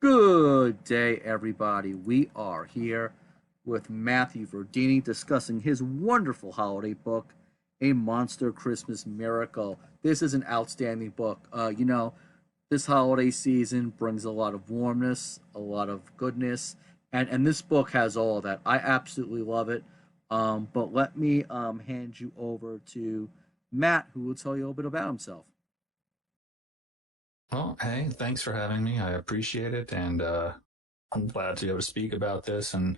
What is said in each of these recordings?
Good day, everybody. We are here with Matthew Verdini discussing his wonderful holiday book, A Monster Christmas Miracle. This is an outstanding book. This holiday season brings a lot of warmness, a lot of goodness, and this book has all of that. I absolutely love it. But let me hand you over to Matt, who will tell you a little bit about himself. Well, hey, thanks for having me. I appreciate it, and I'm glad to be able to speak about this and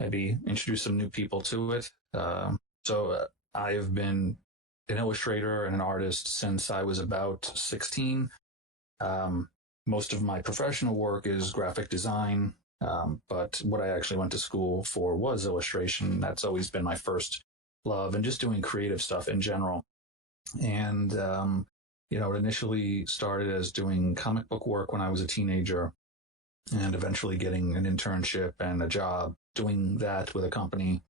maybe introduce some new people to it. I have been an illustrator and an artist since I was about 16. Um, Most of my professional work is graphic design, but what I actually went to school for was illustration. That's always been my first love, and just doing creative stuff in general. And it initially started as doing comic book work when I was a teenager, and eventually getting an internship and a job doing that with a company.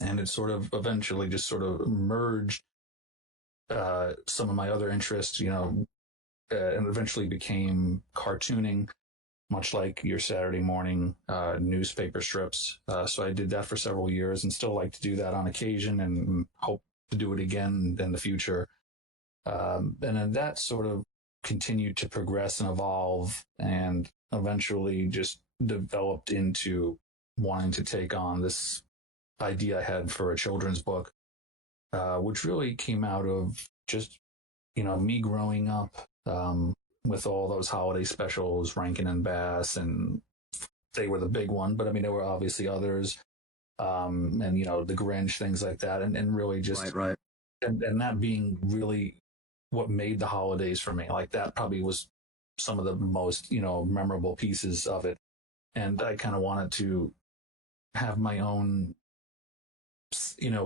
And it sort of eventually just sort of merged some of my other interests, and eventually became cartooning, much like your Saturday morning newspaper strips. So I did that for several years and still like to do that on occasion and hope to do it again in the future. And then that sort of continued to progress and evolve and eventually just developed into wanting to take on this idea I had for a children's book, which really came out of just, me growing up with all those holiday specials, Rankin and Bass, and they were the big one, but I mean, there were obviously others, and, the Grinch, things like that. And really Right, just, right. and that being really what made the holidays for me. Like that probably was some of the most, memorable pieces of it. And I kind of wanted to have my own,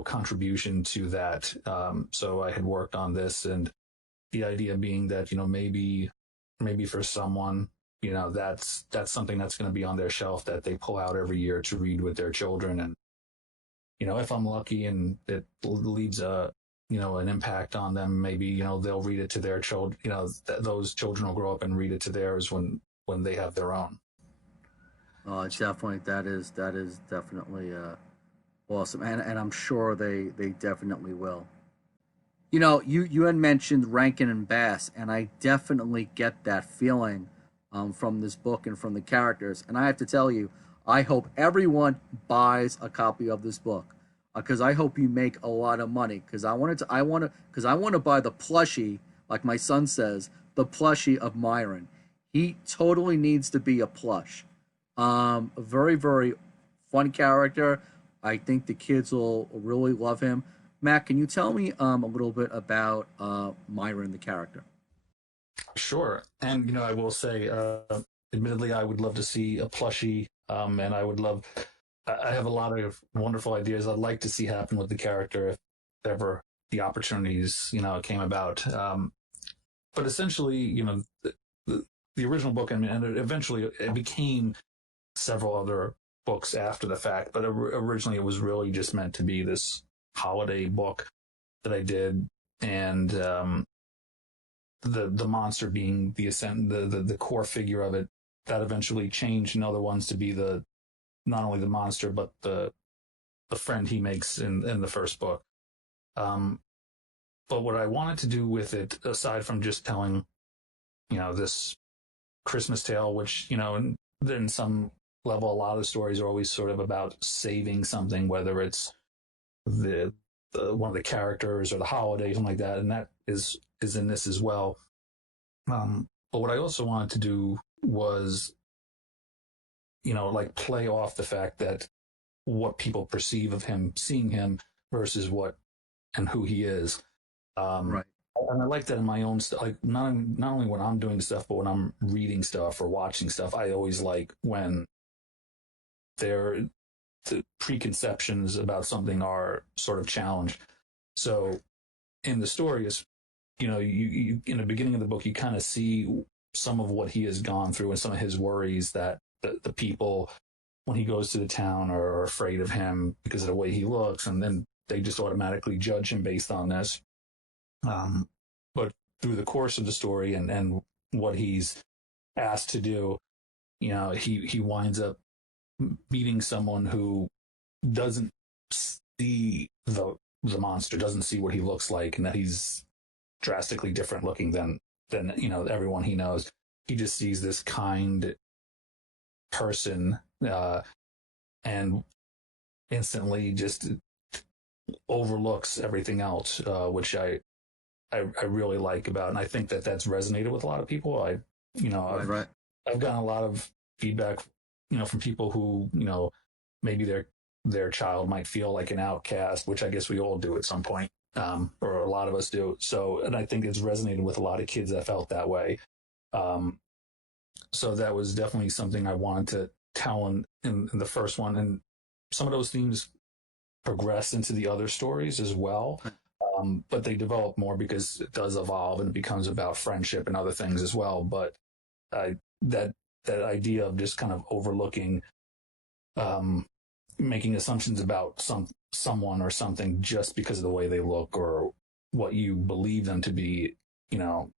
contribution to that. So I had worked on this, and the idea being that, maybe for someone, that's something that's going to be on their shelf that they pull out every year to read with their children. And, if I'm lucky and it leaves an impact on them, maybe, they'll read it to their children, those children will grow up and read it to theirs when they have their own. It's definitely that is definitely awesome, and I'm sure they definitely will. You had mentioned Rankin and Bass, and I definitely get that feeling from this book and from the characters. And I have to tell you, I hope everyone buys a copy of this book because I hope you make a lot of money. Because I want to buy the plushie, like my son says, the plushie of Myron. He totally needs to be a plush. A very very fun character. I think the kids will really love him. Matt, can you tell me a little bit about Myron, the character? Sure. And, I will say, admittedly, I would love to see a plushie, and I have a lot of wonderful ideas I'd like to see happen with the character if ever the opportunities, came about. But essentially, the original book, and eventually it became several other books after the fact, but originally it was really just meant to be this holiday book that I did. And the monster being the core figure of it, that eventually changed in other ones to be the not only the monster but the friend he makes in the first book. Um, but what I wanted to do with it, aside from just telling this Christmas tale, which in some level, a lot of the stories are always sort of about saving something, whether it's the, one of the characters or the holiday, something like that, and that is in this as well. But what I also wanted to do was, like play off the fact that what people perceive of him, seeing him versus what and who he is. Um, Right. and I like that in my own stuff. Like not only when I'm doing stuff, but when I'm reading stuff or watching stuff, I always like when their the preconceptions about something are sort of challenged. So in the story is, you in the beginning of the book, you kind of see some of what he has gone through and some of his worries that the people, when he goes to the town, are afraid of him because of the way he looks, and then they just automatically judge him based on this. But through the course of the story and what he's asked to do, he winds up meeting someone who doesn't see the monster, doesn't see what he looks like, and that he's drastically different looking than everyone he knows. He just sees this kind person, and instantly just overlooks everything else, which I really like about, and I think that that's resonated with a lot of people. Right, right. I've gotten a lot of feedback, from people who, maybe their child might feel like an outcast, which I guess we all do at some point, or a lot of us do. So, and I think it's resonated with a lot of kids that felt that way. Um, so that was definitely something I wanted to tell in the first one, and some of those themes progress into the other stories as well. But they develop more because it does evolve and it becomes about friendship and other things as well. But I that idea of just kind of overlooking, um, making assumptions about someone or something just because of the way they look or what you believe them to be, you know,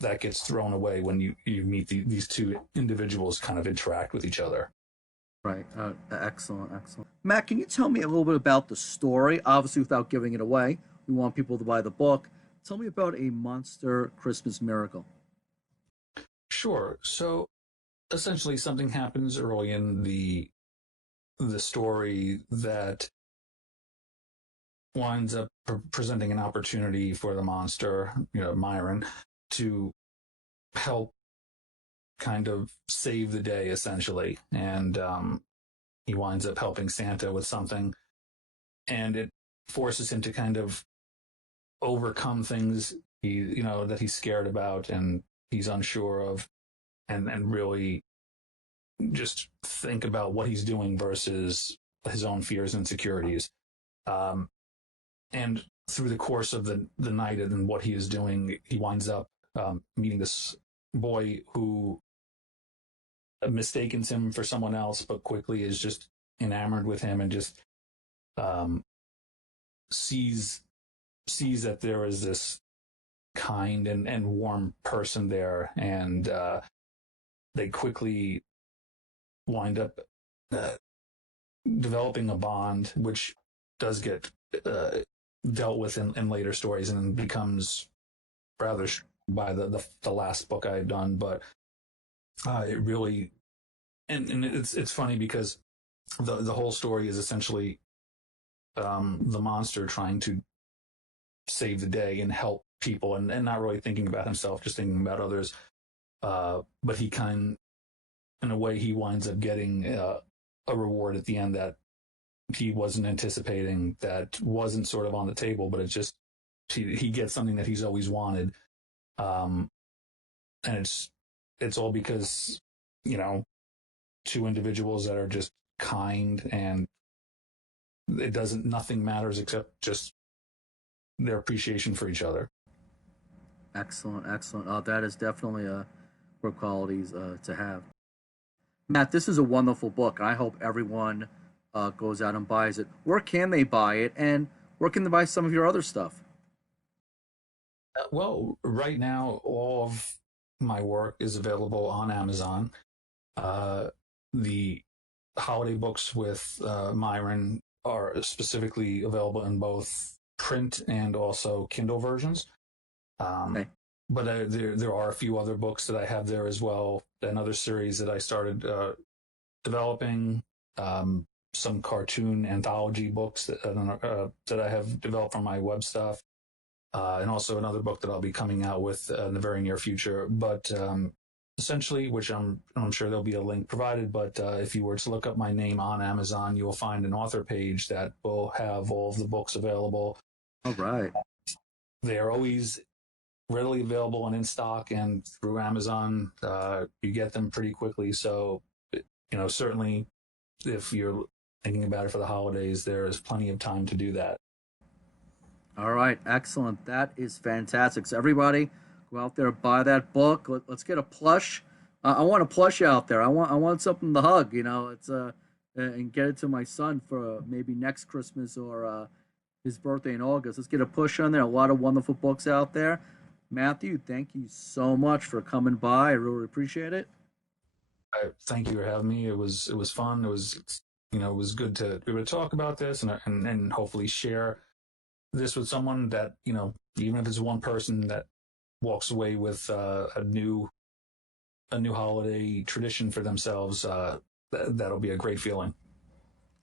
that gets thrown away when you meet these two individuals kind of interact with each other. Right. Excellent, excellent. Matt, can you tell me a little bit about the story? Obviously, without giving it away, we want people to buy the book. Tell me about A Monster Christmas Miracle. Sure. So essentially, something happens early in the story that winds up presenting an opportunity for the monster, Myron, to help kind of save the day, essentially. And he winds up helping Santa with something, and it forces him to kind of overcome things that he's scared about and he's unsure of, and really just think about what he's doing versus his own fears and insecurities. Um, and through the course of the night and what he is doing, he winds up meeting this boy who mistakes him for someone else, but quickly is just enamored with him and just um, sees that there is this kind and warm person there, and they quickly wind up uh, developing a bond, which does get uh, dealt with in later stories and becomes rather by the last book I've done. But it really, and it's funny because the whole story is essentially the monster trying to save the day and help people, and not really thinking about himself, just thinking about others. But he in a way, he winds up getting a reward at the end that he wasn't anticipating, that wasn't sort of on the table, but it's just he gets something that he's always wanted. Um, and it's all because, you know, two individuals that are just kind, and it doesn't nothing matters except just their appreciation for each other. Excellent, excellent. That is definitely for qualities to have. Matt, this is a wonderful book, and I hope everyone goes out and buys it. Where can they buy it, and where can they buy some of your other stuff? Well, right now, all of my work is available on Amazon. The holiday books with Myron are specifically available in both print and also Kindle versions. Um, Okay. but there are a few other books that I have there as well. Another series that I started developing, some cartoon anthology books that I have developed for my web stuff, and also another book that I'll be coming out with in the very near future. But essentially, which I'm sure there'll be a link provided. But if you were to look up my name on Amazon, you will find an author page that will have all of the books available. All right. They are always readily available and in stock, and through Amazon, you get them pretty quickly. So, certainly, if you're thinking about it for the holidays, there is plenty of time to do that. All right. Excellent. That is fantastic. So everybody, go out there, buy that book. Let's get a plush. I want a plush out there. I want something to hug. It's and get it to my son for maybe next Christmas or his birthday in August. Let's get a push on there. A lot of wonderful books out there. Matthew, thank you so much for coming by. I really appreciate it. Thank you for having me. It was fun. It was good to be able to talk about this and hopefully share this with someone that even if it's one person that walks away with a new holiday tradition for themselves. That'll be a great feeling.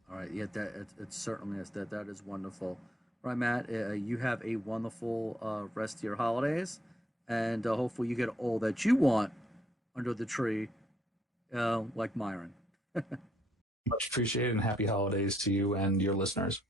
All right, yeah, it certainly is. That is wonderful. All right, Matt, you have a wonderful rest of your holidays, and hopefully you get all that you want under the tree, like Myron. Much appreciated and happy holidays to you and your listeners.